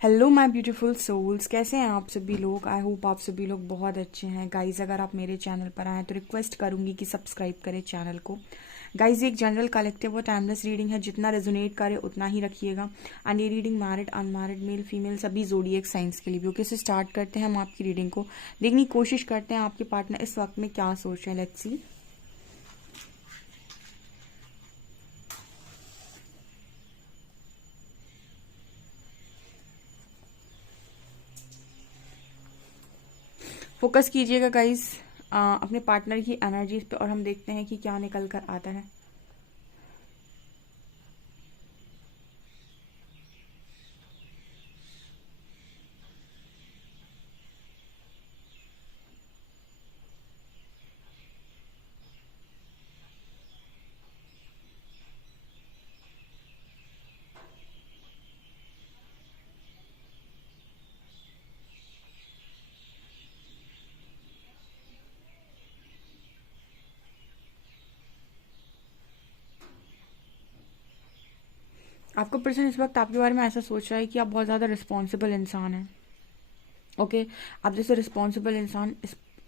Hello my beautiful souls, कैसे हैं आप सभी लोग। आई होप आप सभी लोग बहुत अच्छे हैं। गाइज, अगर आप मेरे चैनल पर आए तो रिक्वेस्ट करूंगी कि सब्सक्राइब करें चैनल को। गाइज, ये एक जनरल कलेक्टिव और टाइमलेस रीडिंग है, जितना रेजोनेट करे उतना ही रखिएगा। एंड ये reading married unmarried male female सभी जोडिएक साइंस के लिए भी। ओके, से स्टार्ट करते हैं हम आपकी रीडिंग को। देखने की कोशिश करते हैं आपके पार्टनर इस वक्त में क्या सोच रहे हैं। Let's see. फोकस कीजिएगा गाइज अपने पार्टनर की एनर्जीज पे, और हम देखते हैं कि क्या निकल कर आता है। आपका पर्सन इस वक्त आपके बारे में ऐसा सोच रहा है कि आप बहुत ज़्यादा रिस्पॉन्सिबल इंसान हैं। ओके, आप जैसे रिस्पॉन्सिबल इंसान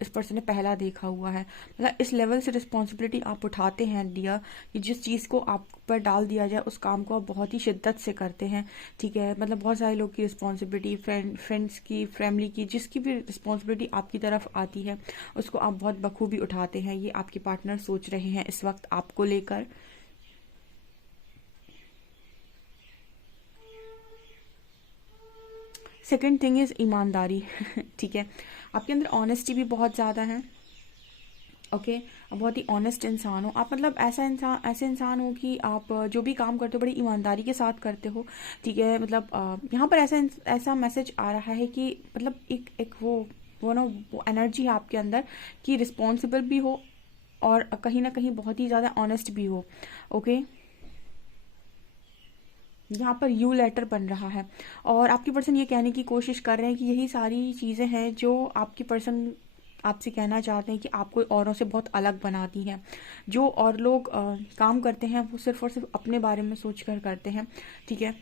इस पर्सन ने पहला देखा हुआ है। मतलब इस लेवल से रिस्पॉन्सिबिलिटी आप उठाते हैं डियर, कि जिस चीज़ को आप पर डाल दिया जाए उस काम को आप बहुत ही शिद्दत से करते हैं। ठीक है, मतलब बहुत सारे लोग की रिस्पॉन्सिबिलिटी, फ्रेंड्स की, फैमिली की, जिसकी भी रिस्पॉन्सिबिलिटी आपकी तरफ आती है उसको आप बहुत बखूबी उठाते हैं। ये आपके पार्टनर सोच रहे हैं इस वक्त आपको लेकर। सेकेंड थिंग इज ईमानदारी। ठीक है, आपके अंदर ऑनेस्टी भी बहुत ज़्यादा है। ओके, बहुत ही ऑनेस्ट इंसान हो आप। मतलब ऐसे इंसान हो कि आप जो भी काम करते हो बड़ी ईमानदारी के साथ करते हो। ठीक है, मतलब यहाँ पर ऐसा मैसेज आ रहा है कि मतलब एक एक वो ना वो एनर्जी है आपके अंदर कि रिस्पॉन्सिबल भी हो और कहीं ना कहीं बहुत ही ज़्यादा ऑनेस्ट भी हो। ओके, यहाँ पर यू लेटर बन रहा है, और आपकी पर्सन ये कहने की कोशिश कर रहे हैं कि यही सारी चीज़ें हैं जो आपकी पर्सन आपसे कहना चाहते हैं कि आपको औरों से बहुत अलग बनाती हैं। जो और लोग काम करते हैं वो सिर्फ और सिर्फ अपने बारे में सोच कर करते हैं। ठीक है,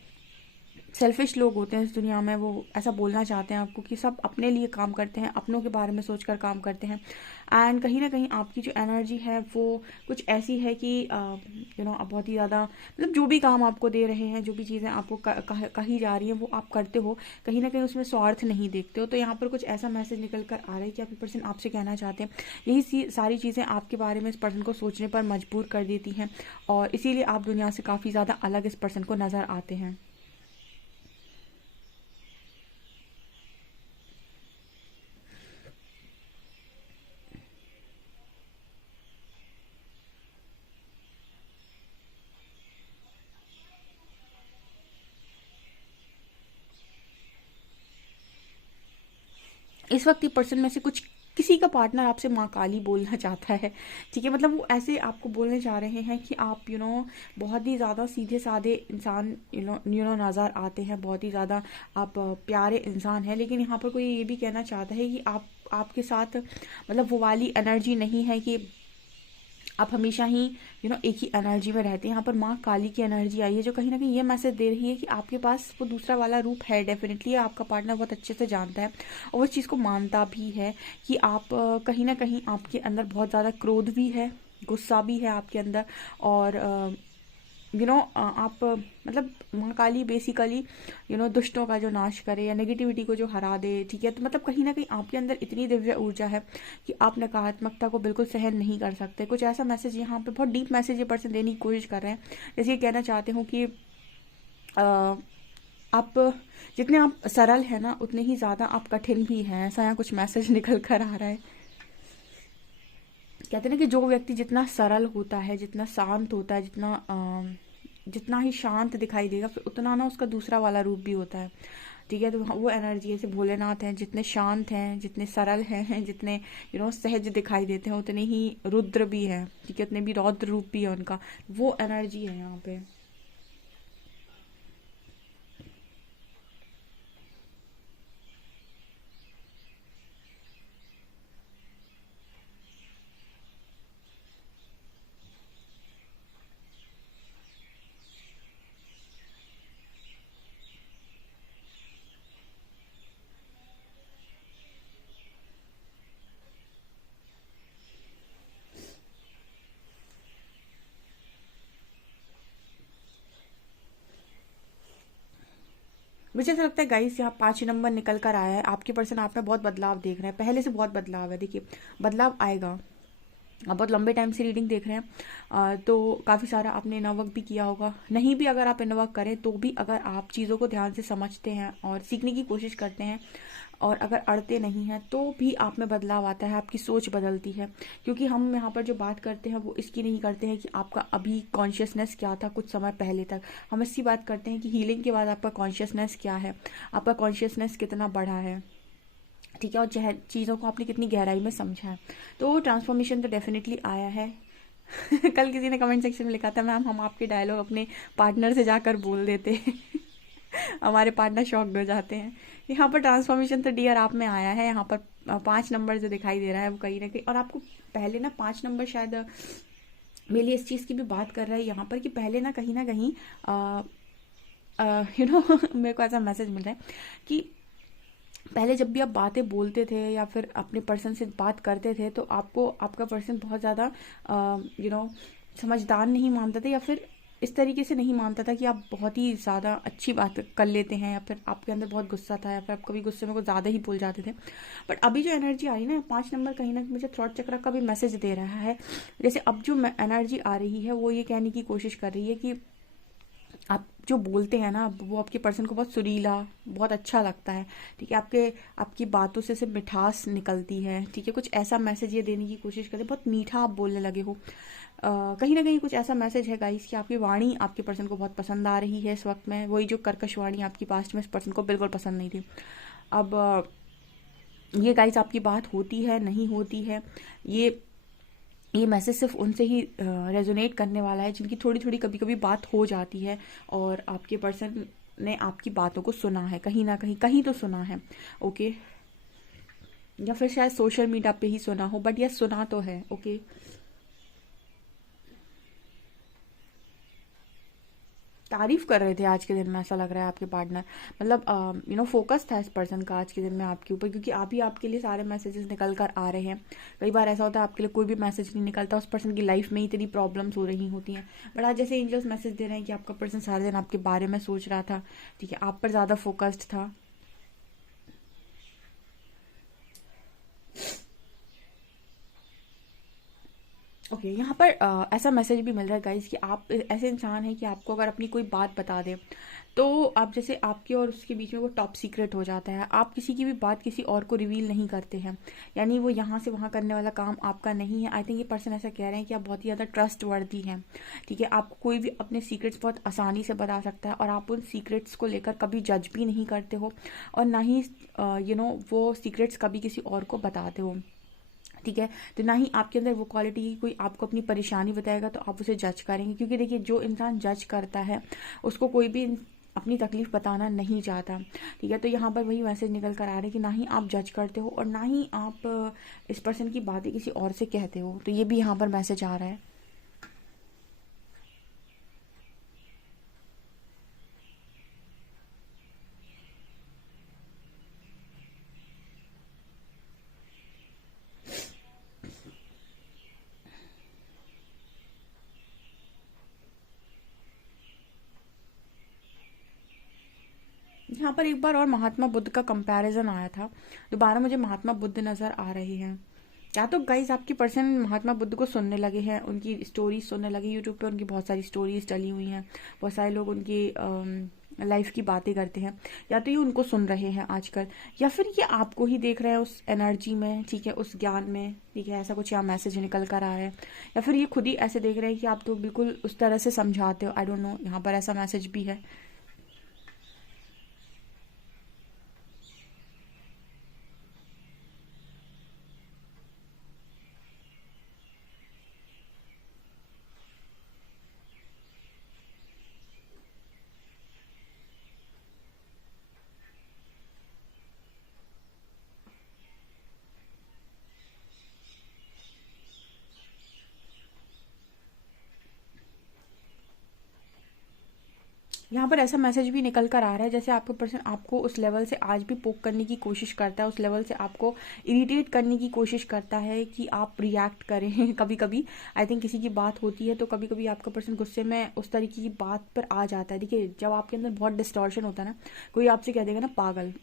सेल्फिश लोग होते हैं इस दुनिया में, वो ऐसा बोलना चाहते हैं आपको कि सब अपने लिए काम करते हैं, अपनों के बारे में सोचकर काम करते हैं। एंड कहीं ना कहीं आपकी जो एनर्जी है वो कुछ ऐसी है कि आप बहुत ही ज़्यादा, मतलब जो भी काम आपको दे रहे हैं, जो भी चीज़ें आपको कही जा रही हैं वो आप करते हो, कहीं ना कहीं उसमें स्वार्थ नहीं देखते हो। तो यहाँ पर कुछ ऐसा मैसेज निकल कर आ रहा है कि आपकी पर्सन आपसे कहना चाहते हैं यही सारी चीज़ें आपके बारे में इस पर्सन को सोचने पर मजबूर कर देती हैं, और इसीलिए आप दुनिया से काफ़ी ज़्यादा अलग इस पर्सन को नज़र आते हैं। इस वक्त ये पर्सन में से कुछ किसी का पार्टनर आपसे माँ काली बोलना चाहता है। ठीक है, मतलब वो ऐसे आपको बोलने जा रहे हैं कि आप बहुत ही ज़्यादा सीधे साधे इंसान नज़र आते हैं, बहुत ही ज़्यादा आप प्यारे इंसान हैं। लेकिन यहाँ पर कोई ये भी कहना चाहता है कि आपके साथ मतलब वो वाली एनर्जी नहीं है कि आप हमेशा ही एक ही एनर्जी में रहते हैं। यहाँ पर माँ काली की एनर्जी आई है जो कहीं ना कहीं ये मैसेज दे रही है कि आपके पास वो दूसरा वाला रूप है। डेफिनेटली आपका पार्टनर बहुत अच्छे से जानता है और वो इस चीज़ को मानता भी है कि आप कहीं ना कहीं आपके अंदर बहुत ज़्यादा क्रोध भी है, गुस्सा भी है आपके अंदर। और आप मतलब महाकाली बेसिकली दुष्टों का जो नाश करे या नेगेटिविटी को जो हरा दे। ठीक है, तो मतलब कहीं ना कहीं आपके अंदर इतनी दिव्य ऊर्जा है कि आप नकारात्मकता को बिल्कुल सहन नहीं कर सकते। कुछ ऐसा मैसेज यहाँ पे, बहुत डीप मैसेज ये पर्सन देने की कोशिश कर रहे हैं। जैसे ये कहना चाहते हो कि आप जितने आप सरल है ना उतने ही ज़्यादा आप कठिन भी हैं, ऐसा यहाँ कुछ मैसेज निकल कर आ रहा है। कहते हैं ना कि जो व्यक्ति जितना सरल होता है, जितना शांत होता है, जितना ही शांत दिखाई देगा फिर उतना ना उसका दूसरा वाला रूप भी होता है। ठीक है, तो वो एनर्जी ऐसे भोलेनाथ हैं, जितने शांत हैं, जितने सरल हैं, जितने सहज दिखाई देते हैं, उतने ही रुद्र भी हैं। ठीक है, उतने भी रौद्र रूप भी है उनका। वो एनर्जी है यहाँ पे। मुझे ऐसा लगता है गाइस, यहाँ 5 नंबर निकल कर आया है। आपके पर्सन आप में बहुत बदलाव देख रहे हैं, पहले से बहुत बदलाव है। देखिए, बदलाव आएगा। आप बहुत लंबे टाइम से रीडिंग देख रहे हैं, तो काफ़ी सारा आपने इनर वर्क भी किया होगा। नहीं भी अगर आप इनर वर्क करें तो भी अगर आप चीज़ों को ध्यान से समझते हैं और सीखने की कोशिश करते हैं, और अगर अड़ते नहीं हैं, तो भी आप में बदलाव आता है, आपकी सोच बदलती है। क्योंकि हम यहाँ पर जो बात करते हैं वो इसकी नहीं करते हैं कि आपका अभी कॉन्शियसनेस क्या था कुछ समय पहले तक। हम इसकी बात करते हैं कि हीलिंग के बाद आपका कॉन्शियसनेस क्या है, आपका कॉन्शियसनेस कितना बढ़ा है, ठीक है, और चीज़ों को आपने कितनी गहराई में समझा है। तो ट्रांसफॉर्मेशन तो डेफिनेटली आया है। कल किसी ने कमेंट सेक्शन में लिखा था, मैम हम आपके डायलॉग अपने पार्टनर से जाकर बोल देते हैं। हमारे पार्टनर शॉक्ड हो जाते हैं। यहाँ पर ट्रांसफॉर्मेशन तो डियर आप में आया है। यहाँ पर 5 नंबर जो दिखाई दे रहा है वो कहीं ना कहीं, और आपको पहले ना 5 नंबर शायद मेरे लिए इस चीज़ की भी बात कर रहा है यहाँ पर कि पहले ना कहीं मेरे को ऐसा मैसेज मिल रहा है कि पहले जब भी आप बातें बोलते थे या फिर अपने पर्सन से बात करते थे, तो आपको आपका पर्सन बहुत ज़्यादा समझदार नहीं मानता था, या फिर इस तरीके से नहीं मानता था कि आप बहुत ही ज़्यादा अच्छी बात कर लेते हैं, या फिर आपके अंदर बहुत गुस्सा था, या फिर आप कभी गुस्से में कुछ ज़्यादा ही बोल जाते थे। बट अभी जो एनर्जी आ रही है ना, 5 नंबर कहीं ना मुझे थ्रॉट चक्र का भी मैसेज दे रहा है। जैसे अब जो एनर्जी आ रही है वो ये कहने की कोशिश कर रही है कि आप जो बोलते हैं ना, वो आपके पर्सन को बहुत सुरीला, बहुत अच्छा लगता है। ठीक है, आपकी बातों से सिर्फ मिठास निकलती है। ठीक है, कुछ ऐसा मैसेज ये देने की कोशिश करते हैं, बहुत मीठा आप बोलने लगे हो। कहीं ना कहीं कुछ ऐसा मैसेज है गाइस कि आपकी वाणी आपके पर्सन को बहुत पसंद आ रही है इस वक्त में। वही जो कर्कश वाणी आपकी पास्ट में इस पर्सन को बिल्कुल पसंद नहीं थी। अब ये गाइस आपकी बात होती है नहीं होती है, ये मैसेज सिर्फ उनसे ही रेजोनेट करने वाला है जिनकी थोड़ी थोड़ी कभी कभी बात हो जाती है, और आपके पर्सन ने आपकी बातों को सुना है, कहीं ना कहीं कहीं तो सुना है। ओके, या फिर शायद सोशल मीडिया पे ही सुना हो, बट यह सुना तो है। ओके, तारीफ कर रहे थे आज के दिन में, ऐसा लग रहा है आपके पार्टनर, मतलब फोकस था इस पर्सन का आज के दिन में आपके ऊपर, क्योंकि आप ही आपके लिए सारे मैसेजेस निकल कर आ रहे हैं। कई बार ऐसा होता है आपके लिए कोई भी मैसेज नहीं निकलता, उस पर्सन की लाइफ में ही इतनी प्रॉब्लम्स हो रही होती हैं, बट आज जैसे एंजल्स मैसेज दे रहे हैं कि आपका पर्सन सारे दिन आपके बारे में सोच रहा था। ठीक है, आप पर ज़्यादा फोकस्ड था। ओके, यहाँ पर ऐसा मैसेज भी मिल रहा है गाइस कि आप ऐसे इंसान हैं कि आपको अगर अपनी कोई बात बता दे, तो आप जैसे आपके और उसके बीच में वो टॉप सीक्रेट हो जाता है। आप किसी की भी बात किसी और को रिवील नहीं करते हैं, यानी वो यहाँ से वहाँ करने वाला काम आपका नहीं है। आई थिंक ये पर्सन ऐसा कह रहे हैं कि आप बहुत ही ज़्यादा ट्रस्ट वर्दी हैं। ठीक है, आपको कोई भी अपने सीक्रेट्स बहुत आसानी से बता सकता है, और आप उन सीक्रेट्स को लेकर कभी जज भी नहीं करते हो, और ना ही वो सीक्रेट्स कभी किसी और को बताते हो। ठीक है, तो ना ही आपके अंदर वो क्वालिटी की कोई आपको अपनी परेशानी बताएगा तो आप उसे जज करेंगे, क्योंकि देखिए जो इंसान जज करता है उसको कोई भी अपनी तकलीफ बताना नहीं चाहता। ठीक है, तो यहाँ पर वही मैसेज निकल कर आ रहा है कि ना ही आप जज करते हो और ना ही आप इस पर्सन की बातें किसी और से कहते हो, तो ये भी यहाँ पर मैसेज आ रहा है। यहाँ पर एक बार और महात्मा बुद्ध का कंपैरिजन आया था, दोबारा मुझे महात्मा बुद्ध नजर आ रहे हैं। या तो गाइज आपकी पर्सन महात्मा बुद्ध को सुनने लगे हैं, उनकी स्टोरीज सुनने लगे, यूट्यूब पे उनकी बहुत सारी स्टोरीज डली हुई हैं, बहुत सारे लोग उनकी लाइफ की बातें करते हैं। या तो ये उनको सुन रहे हैं आजकल, या फिर ये आपको ही देख रहे हैं उस एनर्जी में, ठीक है, उस ज्ञान में। ठीक है, ऐसा कुछ यहाँ मैसेज निकल कर आ रहा है, या फिर ये खुद ही ऐसे देख रहे हैं कि आप तो बिल्कुल उस तरह से समझाते हो। आई डोंट नो, यहाँ पर ऐसा मैसेज भी है। यहाँ पर ऐसा मैसेज भी निकल कर आ रहा है जैसे आपका पर्सन आपको उस लेवल से आज भी पोक करने की कोशिश करता है, उस लेवल से आपको इरिटेट करने की कोशिश करता है कि आप रिएक्ट करें कभी कभी। आई थिंक किसी की बात होती है तो कभी कभी आपका पर्सन गुस्से में उस तरीके की बात पर आ जाता है। देखिए, जब आपके अंदर बहुत डिस्टॉर्शन होता है ना, कोई आपसे कह देगा ना पागल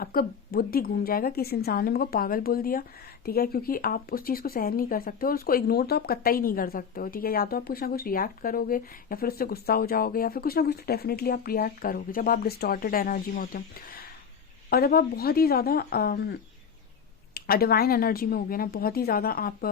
आपका बुद्धि घूम जाएगा कि इस इंसान ने मेरे को पागल बोल दिया, ठीक है, क्योंकि आप उस चीज़ को सहन नहीं कर सकते और उसको इग्नोर तो आप कतई नहीं कर सकते हो, ठीक है। या तो आप कुछ ना कुछ रिएक्ट करोगे या फिर उससे गुस्सा हो जाओगे या फिर कुछ ना कुछ तो डेफिनेटली आप रिएक्ट करोगे जब आप डिस्टॉर्टेड एनर्जी में होते हो। और जब आप बहुत ही ज़्यादा डिवाइन एनर्जी में होगे ना, बहुत ही ज़्यादा आप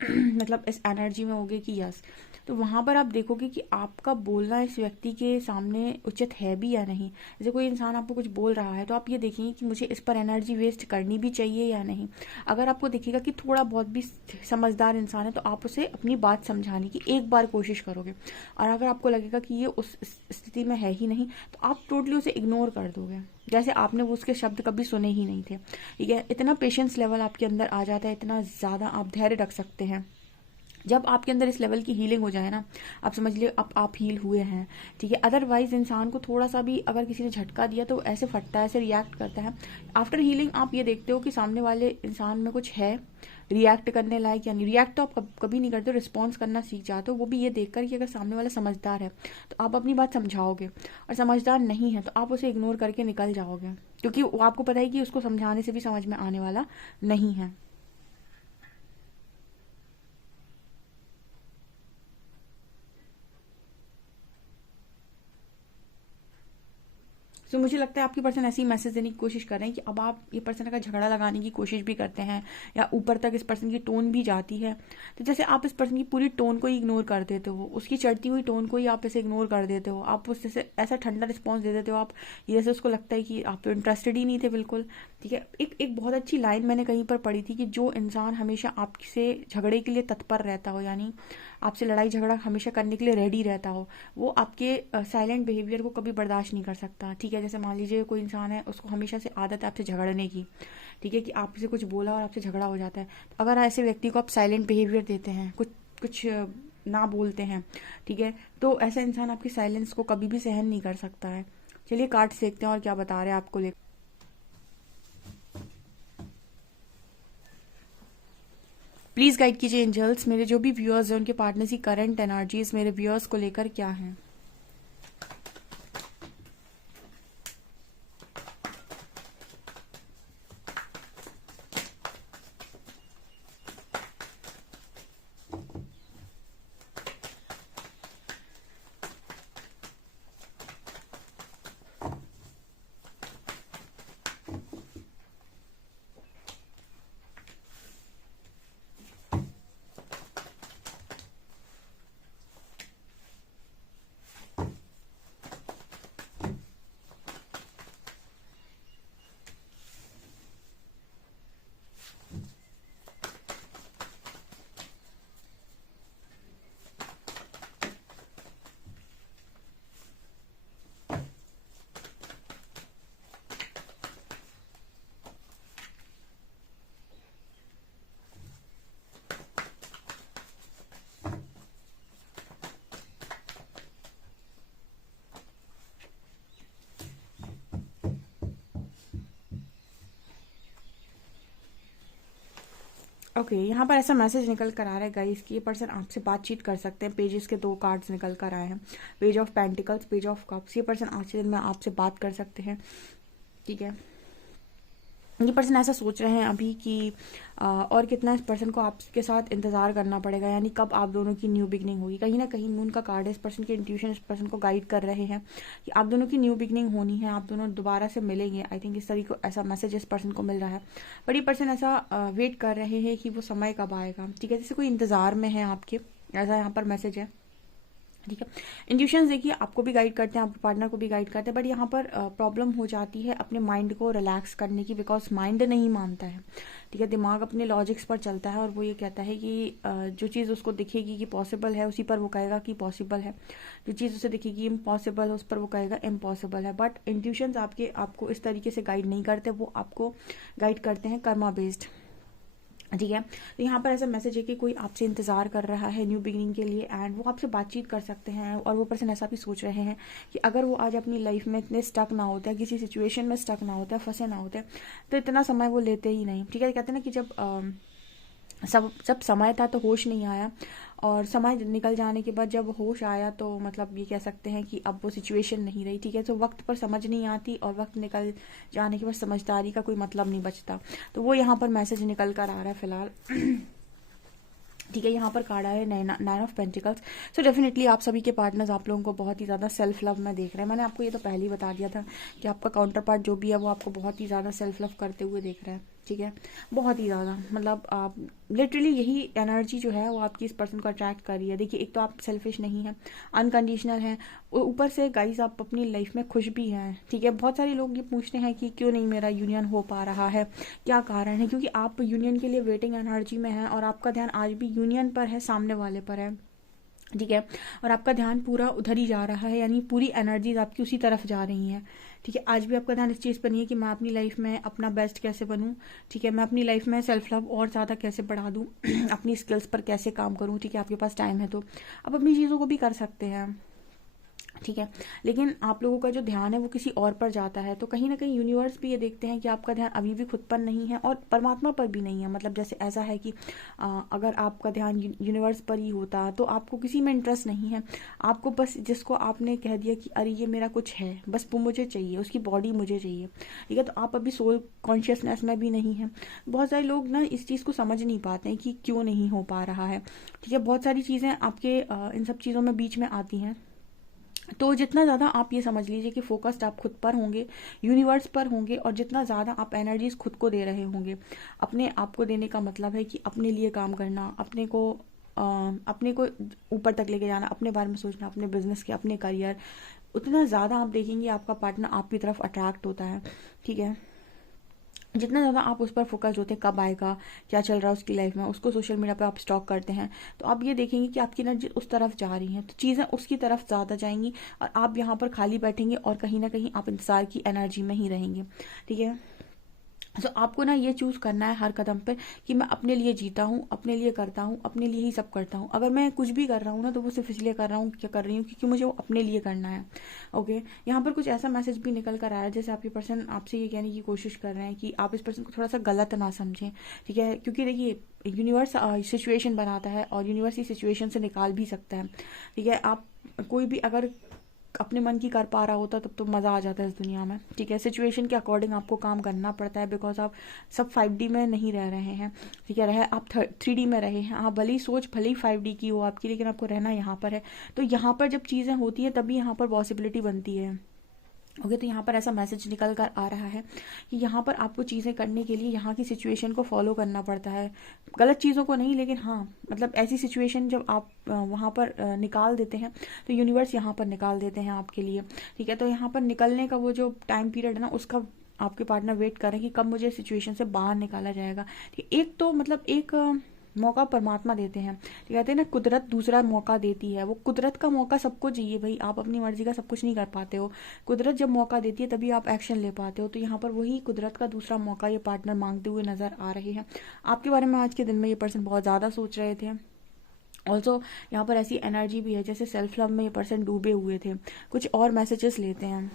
मतलब इस एनर्जी में होगे कि यस, तो वहाँ पर आप देखोगे कि आपका बोलना इस व्यक्ति के सामने उचित है भी या नहीं। जैसे कोई इंसान आपको कुछ बोल रहा है तो आप ये देखेंगे कि मुझे इस पर एनर्जी वेस्ट करनी भी चाहिए या नहीं। अगर आपको दिखेगा कि थोड़ा बहुत भी समझदार इंसान है तो आप उसे अपनी बात समझाने की एक बार कोशिश करोगे, और अगर आपको लगेगा कि ये उस स्थिति में है ही नहीं तो आप टोटली उसे इग्नोर कर दोगे, जैसे आपने वो उसके शब्द कभी सुने ही नहीं थे, ठीक है। इतना पेशेंस लेवल आपके अंदर आ जाता है, इतना ज़्यादा आप धैर्य रख सकते हैं। जब आपके अंदर इस लेवल की हीलिंग हो जाए ना, आप समझ लिए आप हील हुए हैं, ठीक है। अदरवाइज इंसान को थोड़ा सा भी अगर किसी ने झटका दिया तो ऐसे फटता है, ऐसे रिएक्ट करता है। आफ्टर हीलिंग आप ये देखते हो कि सामने वाले इंसान में कुछ है रिएक्ट करने लायक या नहीं। रिएक्ट तो आप कभी नहीं करते, रिस्पॉन्स करना सीख जाते हो, वो भी ये देखकर कि अगर सामने वाला समझदार है तो आप अपनी बात समझाओगे, और समझदार नहीं है तो आप उसे इग्नोर करके निकल जाओगे, क्योंकि वो आपको पता है कि उसको समझाने से भी समझ में आने वाला नहीं है। तो मुझे लगता है आपकी पर्सन ऐसी मैसेज देने की कोशिश कर रहे हैं कि अब आप ये पर्सन का झगड़ा लगाने की कोशिश भी करते हैं या ऊपर तक इस पर्सन की टोन भी जाती है, तो जैसे आप इस पर्सन की पूरी टोन को ही इग्नोर कर देते हो, उसकी चढ़ती हुई टोन को ही आप ऐसे इग्नोर कर देते हो, आप उससे ऐसा ठंडा रिस्पॉन्स दे देते हो, आप ये जैसे उसको लगता है कि आप तो इंटरेस्टेड ही नहीं थे बिल्कुल, ठीक है। एक एक बहुत अच्छी लाइन मैंने कहीं पर पढ़ी थी कि जो इंसान हमेशा आपसे झगड़े के लिए तत्पर रहता हो, यानी आपसे लड़ाई झगड़ा हमेशा करने के लिए रेडी रहता हो, वो आपके साइलेंट बिहेवियर को कभी बर्दाश्त नहीं कर सकता, ठीक है। जैसे मान लीजिए कोई इंसान है, उसको हमेशा से आदत है आपसे झगड़ने की, ठीक है, कि आपसे कुछ बोला और आपसे झगड़ा हो जाता है, तो अगर ऐसे व्यक्ति को आप साइलेंट बिहेवियर देते हैं, कुछ कुछ ना बोलते हैं, ठीक है, तो ऐसा इंसान आपकी साइलेंस को कभी भी सहन नहीं कर सकता है। चलिए कार्ड्स देखते हैं और क्या बता रहे हैं आपको लेकर। प्लीज़ गाइड कीजिए एंजल्स, मेरे जो भी व्यूअर्स हैं उनके पार्टनर्स की करंट एनर्जीज मेरे व्यूअर्स को लेकर क्या है। ओके यहाँ पर ऐसा मैसेज निकल कर आ रहा है गाइस कि ये पर्सन आपसे बातचीत कर सकते हैं। पेजेस के दो कार्ड्स निकल कर आए हैं, page of pentacles, page of cups. ये पर्सन आज के दिन में आपसे बात कर सकते हैं, ठीक है। ये पर्सन ऐसा सोच रहे हैं अभी कि और कितना इस पर्सन को आपके साथ इंतज़ार करना पड़ेगा, यानी कब आप दोनों की न्यू बिगनिंग होगी। कहीं ना कहीं मून का कार्ड है, इस पर्सन के इंट्यूशन इस पर्सन को गाइड कर रहे हैं कि आप दोनों की न्यू बिगनिंग होनी है, आप दोनों दोबारा से मिलेंगे। आई थिंक इस तरीके ऐसा मैसेज इस पर्सन को मिल रहा है, बट ये पर्सन ऐसा वेट कर रहे हैं कि वो समय कब आएगा, ठीक है। जैसे कोई इंतज़ार में है आपके, ऐसा यहाँ पर मैसेज है, ठीक है। इंट्यूशंस देखिए आपको भी गाइड करते हैं, आपके पार्टनर को भी गाइड करते हैं, बट यहाँ पर प्रॉब्लम हो जाती है अपने माइंड को रिलैक्स करने की, बिकॉज माइंड नहीं मानता है, ठीक है। दिमाग अपने लॉजिक्स पर चलता है और वो ये कहता है कि जो चीज़ उसको दिखेगी कि पॉसिबल है उसी पर वो कहेगा कि पॉसिबल है, जो चीज़ उसे दिखेगी इम्पॉसिबल है उस पर वो कहेगा इम्पॉसिबल है। बट इंट्यूशंस आपको इस तरीके से गाइड नहीं करते, वो आपको गाइड करते हैं कर्मा बेस्ड, ठीक है। तो यहाँ पर ऐसा मैसेज है कि कोई आपसे इंतज़ार कर रहा है न्यू बिगिनिंग के लिए, एंड वो आपसे बातचीत कर सकते हैं, और वो पर्सन ऐसा भी सोच रहे हैं कि अगर वो आज अपनी लाइफ में इतने स्टक ना होते हैं, किसी सिचुएशन में स्टक ना होते, फंसे ना होते, तो इतना समय वो लेते ही नहीं। ठीक है, कहते हैं ना कि जब समय था तो होश नहीं आया, और समय निकल जाने के बाद जब होश आया तो मतलब ये कह सकते हैं कि अब वो सिचुएशन नहीं रही। ठीक है, तो वक्त पर समझ नहीं आती, और वक्त निकल जाने के बाद समझदारी का कोई मतलब नहीं बचता। तो वो यहाँ पर मैसेज निकल कर आ रहा है फिलहाल। ठीक है, यहाँ पर कार्ड आया है nine of pentacles. So definitely आप सभी के पार्टनर्स आप लोगों को बहुत ही ज़्यादा सेल्फ लव में देख रहे हैं। मैंने आपको ये तो पहले ही बता दिया था कि आपका काउंटर पार्ट जो भी है वो आपको बहुत ही ज़्यादा सेल्फ लव करते हुए देख रहा है। ठीक है, बहुत ही ज़्यादा, मतलब आप लिटरली यही एनर्जी जो है वो आपकी इस पर्सन को अट्रैक्ट कर रही है। देखिए, एक तो आप सेल्फिश नहीं है, अनकंडीशनल है, ऊपर से गाइस आप अपनी लाइफ में खुश भी हैं। ठीक है, बहुत सारे लोग ये पूछते हैं कि क्यों नहीं मेरा यूनियन हो पा रहा है, क्या कारण है, क्योंकि आप यूनियन के लिए वेटिंग एनर्जी में हैं, और आपका ध्यान आज भी यूनियन पर है, सामने वाले पर है। ठीक है, और आपका ध्यान पूरा उधर ही जा रहा है, यानी पूरी एनर्जीज आपकी उसी तरफ जा रही हैं। ठीक है, आज भी आपका ध्यान इस चीज़ पर नहीं है कि मैं अपनी लाइफ में अपना बेस्ट कैसे बनूं। ठीक है, मैं अपनी लाइफ में सेल्फ लव और ज़्यादा कैसे बढ़ा दूं, अपनी स्किल्स पर कैसे काम करूं। ठीक है, आपके पास टाइम है तो आप अपनी चीज़ों को भी कर सकते हैं। ठीक है, लेकिन आप लोगों का जो ध्यान है वो किसी और पर जाता है, तो कहीं ना कहीं यूनिवर्स भी ये देखते हैं कि आपका ध्यान अभी भी खुद पर नहीं है और परमात्मा पर भी नहीं है। मतलब जैसे ऐसा है कि अगर आपका ध्यान यूनिवर्स पर ही होता तो आपको किसी में इंटरेस्ट नहीं है, आपको बस जिसको आपने कह दिया कि अरे ये मेरा कुछ है, बस वो मुझे चाहिए, उसकी बॉडी मुझे चाहिए। ठीक है, तो आप अभी सोल कॉन्शियसनेस में भी नहीं है। बहुत सारे लोग ना इस चीज़ को समझ नहीं पाते हैं कि क्यों नहीं हो पा रहा है। ठीक है, बहुत सारी चीज़ें आपके इन सब चीज़ों में बीच में आती हैं। तो जितना ज़्यादा आप ये समझ लीजिए कि फोकस्ड आप खुद पर होंगे, यूनिवर्स पर होंगे, और जितना ज़्यादा आप एनर्जीज खुद को दे रहे होंगे, अपने आप को देने का मतलब है कि अपने लिए काम करना, अपने को ऊपर तक लेके जाना, अपने बारे में सोचना, अपने बिजनेस के, अपने करियर, उतना ज़्यादा आप देखेंगे आपका पार्टनर आपकी तरफ अट्रैक्ट होता है। ठीक है, जितना ज़्यादा आप उस पर फोकस्ड होते हैं, कब आएगा, क्या चल रहा है उसकी लाइफ में, उसको सोशल मीडिया पे आप स्टॉक करते हैं, तो आप ये देखेंगे कि आपकी एनर्जी उस तरफ जा रही है, तो चीज़ें उसकी तरफ ज़्यादा जाएंगी, और आप यहाँ पर खाली बैठेंगे, और कहीं ना कहीं आप इंतजार की एनर्जी में ही रहेंगे। ठीक है, तो आपको ना ये चूज़ करना है हर कदम पे कि मैं अपने लिए जीता हूँ, अपने लिए करता हूँ, अपने लिए ही सब करता हूँ। अगर मैं कुछ भी कर रहा हूँ ना तो वो सिर्फ इसलिए कर रहा हूँ, क्या कर रही हूँ, क्योंकि मुझे वो अपने लिए करना है। ओके, यहाँ पर कुछ ऐसा मैसेज भी निकल कर आया है जैसे आपके पर्सन आपसे ये कहने की कोशिश कर रहे हैं कि आप इस पर्सन को थोड़ा सा गलत ना समझें। ठीक है, क्योंकि देखिए यूनिवर्स सिचुएशन बनाता है, और यूनिवर्स इस सिचुएशन से निकाल भी सकता है। ठीक है, आप कोई भी अगर अपने मन की कर पा रहा होता तब तो मज़ा आ जाता है इस दुनिया में। ठीक है, सिचुएशन के अकॉर्डिंग आपको काम करना पड़ता है, बिकॉज आप सब 5D में नहीं रह रहे हैं। ठीक है, रहे आप 3D में रहे हैं। आप भले ही सोच भले ही 5D की हो आपकी, लेकिन आपको रहना यहाँ पर है। तो यहाँ पर जब चीज़ें होती हैं तभी यहाँ पर पॉसिबिलिटी बनती है। ओके, तो यहाँ पर ऐसा मैसेज निकल कर आ रहा है कि यहाँ पर आपको चीज़ें करने के लिए यहाँ की सिचुएशन को फॉलो करना पड़ता है, गलत चीज़ों को नहीं, लेकिन हाँ मतलब ऐसी सिचुएशन जब आप वहाँ पर निकाल देते हैं तो यूनिवर्स यहाँ पर निकाल देते हैं आपके लिए। ठीक है, तो यहाँ पर निकलने का वो जो टाइम पीरियड है ना, उसका आपके पार्टनर वेट कर रहे हैं कि कब मुझे सिचुएशन से बाहर निकाला जाएगा। ठीक, एक तो मतलब एक मौका परमात्मा देते हैं। तो कहते हैं ना, कुदरत दूसरा मौका देती है। वो कुदरत का मौका सबको चाहिए भाई, आप अपनी मर्जी का सब कुछ नहीं कर पाते हो। कुदरत जब मौका देती है तभी आप एक्शन ले पाते हो। तो यहाँ पर वही कुदरत का दूसरा मौका ये पार्टनर मांगते हुए नजर आ रहे हैं। आपके बारे में आज के दिन में ये पर्सन बहुत ज़्यादा सोच रहे थे। ऑल्सो यहाँ पर ऐसी एनर्जी भी है जैसे सेल्फ लव में ये पर्सन डूबे हुए थे। कुछ और मैसेजेस लेते हैं।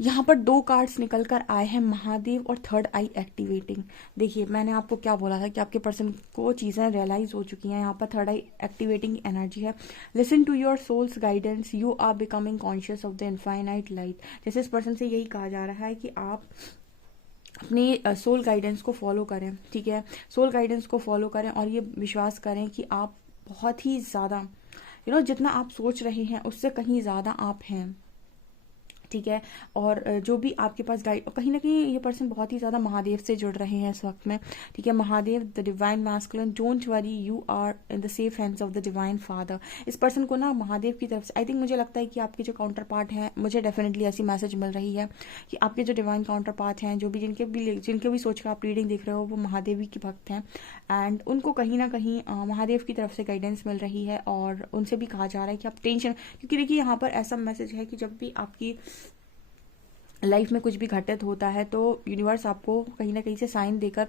यहाँ पर 2 कार्ड्स निकल कर आए हैं, महादेव और थर्ड आई एक्टिवेटिंग। देखिए, मैंने आपको क्या बोला था कि आपके पर्सन को चीज़ें रियलाइज हो चुकी हैं। यहाँ पर थर्ड आई एक्टिवेटिंग एनर्जी है। Listen to your soul's guidance, you are becoming conscious of the infinite light. जैसे इस पर्सन से यही कहा जा रहा है कि आप अपनी सोल गाइडेंस को फॉलो करें। ठीक है, सोल गाइडेंस को फॉलो करें, और ये विश्वास करें कि आप बहुत ही ज़्यादा जितना आप सोच रहे हैं उससे कहीं ज़्यादा आप हैं। ठीक है। और जो भी आपके पास गाइड, कहीं ना कहीं ये पर्सन बहुत ही ज़्यादा महादेव से जुड़ रहे हैं इस वक्त में, ठीक है। Mahadev the divine masculine, don't worry, you are in the safe hands of the divine father. इस पर्सन को ना महादेव की तरफ से आई थिंक, मुझे लगता है कि आपके जो काउंटर पार्ट हैं, मुझे डेफिनेटली ऐसी मैसेज मिल रही है कि आपके जो डिवाइन काउंटर पार्ट हैं, जो भी जिनके भी सोच कर आप रीडिंग देख रहे हो, वो महादेवी के भक्त हैं। एंड उनको कहीं ना कहीं महादेव की तरफ से गाइडेंस मिल रही है, और उनसे भी कहा जा रहा है कि आप टेंशन, क्योंकि देखिए यहाँ पर ऐसा मैसेज है कि जब भी आपकी लाइफ में कुछ भी घटित होता है तो यूनिवर्स आपको कहीं ना कहीं से साइन देकर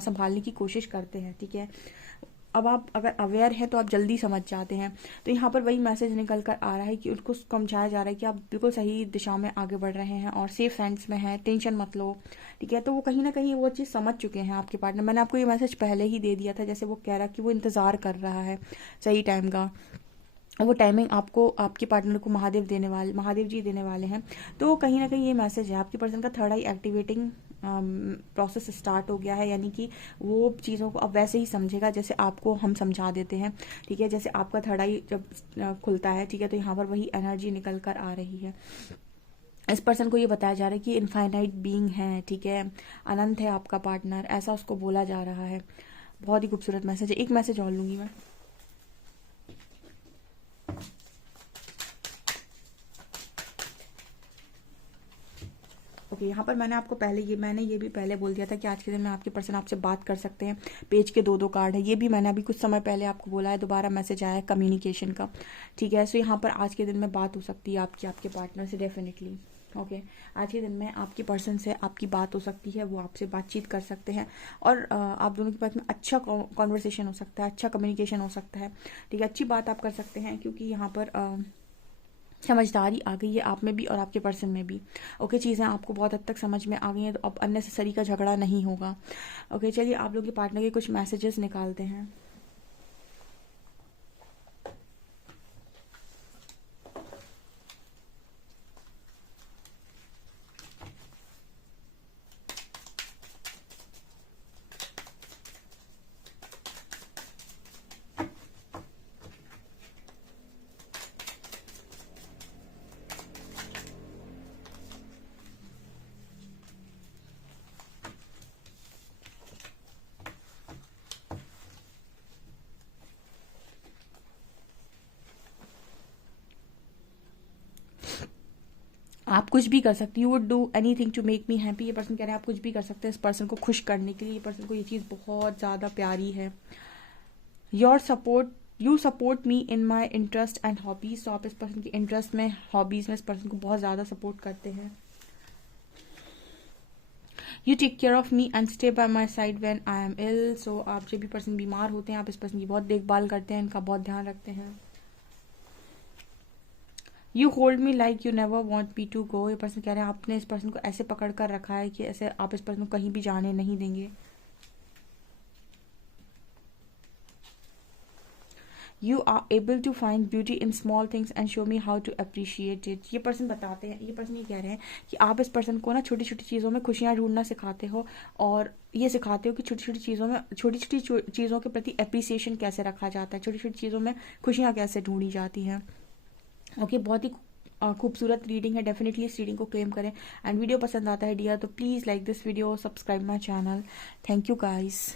संभालने की कोशिश करते हैं, ठीक है। अब आप अगर अवेयर हैं तो आप जल्दी समझ जाते हैं। तो यहाँ पर वही मैसेज निकल कर आ रहा है कि उनको समझाया जा रहा है कि आप बिल्कुल सही दिशा में आगे बढ़ रहे हैं और सेफ हैंड्स में हैं, टेंशन मत लो, ठीक है। तो वो कहीं ना कहीं वो चीज़ समझ चुके हैं आपके पार्टनर। मैंने आपको ये मैसेज पहले ही दे दिया था, जैसे वो कह रहा कि वो इंतज़ार कर रहा है सही टाइम का, वो टाइमिंग आपको, आपके पार्टनर को महादेव जी देने वाले हैं। तो कहीं ना कहीं ये मैसेज है, आपकी पर्सन का third eye activating process start हो गया है, यानी कि वो चीज़ों को अब वैसे ही समझेगा जैसे आपको हम समझा देते हैं, ठीक है। जैसे आपका थर्ड आई जब खुलता है, ठीक है, तो यहाँ पर वही एनर्जी निकल कर आ रही है। इस पर्सन को ये बताया जा रहा है कि इनफाइनाइट बीइंग है, ठीक है, अनंत है आपका पार्टनर, ऐसा उसको बोला जा रहा है। बहुत ही खूबसूरत मैसेज है। एक मैसेज और लूँगी मैं। ओके, यहाँ पर मैंने ये भी पहले बोल दिया था कि आज के दिन में आपके पर्सन आपसे बात कर सकते हैं। पेज के 2-2 कार्ड है, ये भी मैंने अभी कुछ समय पहले आपको बोला है, दोबारा मैसेज आया है कम्युनिकेशन का, ठीक है। सो यहाँ पर आज के दिन में बात हो सकती है आपके पार्टनर से डेफिनेटली। ओके, आज के दिन में आपके पर्सन से आपकी बात हो सकती है, वो आपसे बातचीत कर सकते हैं, और आप दोनों के बीच में अच्छा कॉन्वर्सेशन हो सकता है, अच्छा कम्युनिकेशन हो सकता है, ठीक है। अच्छी बात आप कर सकते हैं, क्योंकि यहाँ पर समझदारी आ गई है आप में भी और आपके पर्सन में भी। ओके, चीज़ें आपको बहुत हद तक समझ में आ गई हैं, तो अब अननेसेसरी का झगड़ा नहीं होगा। ओके, चलिए आप लोग के पार्टनर के कुछ मैसेजेस निकालते हैं। आप कुछ भी कर सकती, you would do anything to make me happy. ये पर्सन कह रहे हैं आप कुछ भी कर सकते हैं इस पर्सन को खुश करने के लिए। ये पर्सन को ये चीज़ बहुत ज़्यादा प्यारी है। You support me in my interest and hobbies. तो आप इस पर्सन की इंटरेस्ट में, हॉबीज में इस पर्सन को बहुत ज़्यादा सपोर्ट करते हैं। You take care of me and stay by my side when I am ill. So आप जब भी पर्सन बीमार होते हैं, आप इस पर्सन की बहुत देखभाल करते हैं, इनका बहुत ध्यान रखते हैं। You hold me like you never want me to go. ये पर्सन कह रहे हैं आपने इस पर्सन को ऐसे पकड़ कर रखा है कि ऐसे आप इस पर्सन को कहीं भी जाने नहीं देंगे। You are able to find beauty in small things and show me how to appreciate it. ये पर्सन बताते हैं, ये पर्सन ये कह रहे हैं कि आप इस पर्सन को ना छोटी छोटी चीज़ों में खुशियाँ ढूंढना सिखाते हो, और ये सिखाते हो कि छोटी छोटी चीज़ों में, छोटी छोटी चीज़ों के प्रति अप्रिसिएशन कैसे रखा जाता है, छोटी छोटी चीज़ों में खुशियाँ कैसे ढूंढी जाती हैं। ओके, बहुत ही खूबसूरत रीडिंग है। डेफिनेटली इस रीडिंग को क्लेम करें। एंड वीडियो पसंद आता है डियर तो please like this video, subscribe my channel. Thank you guys.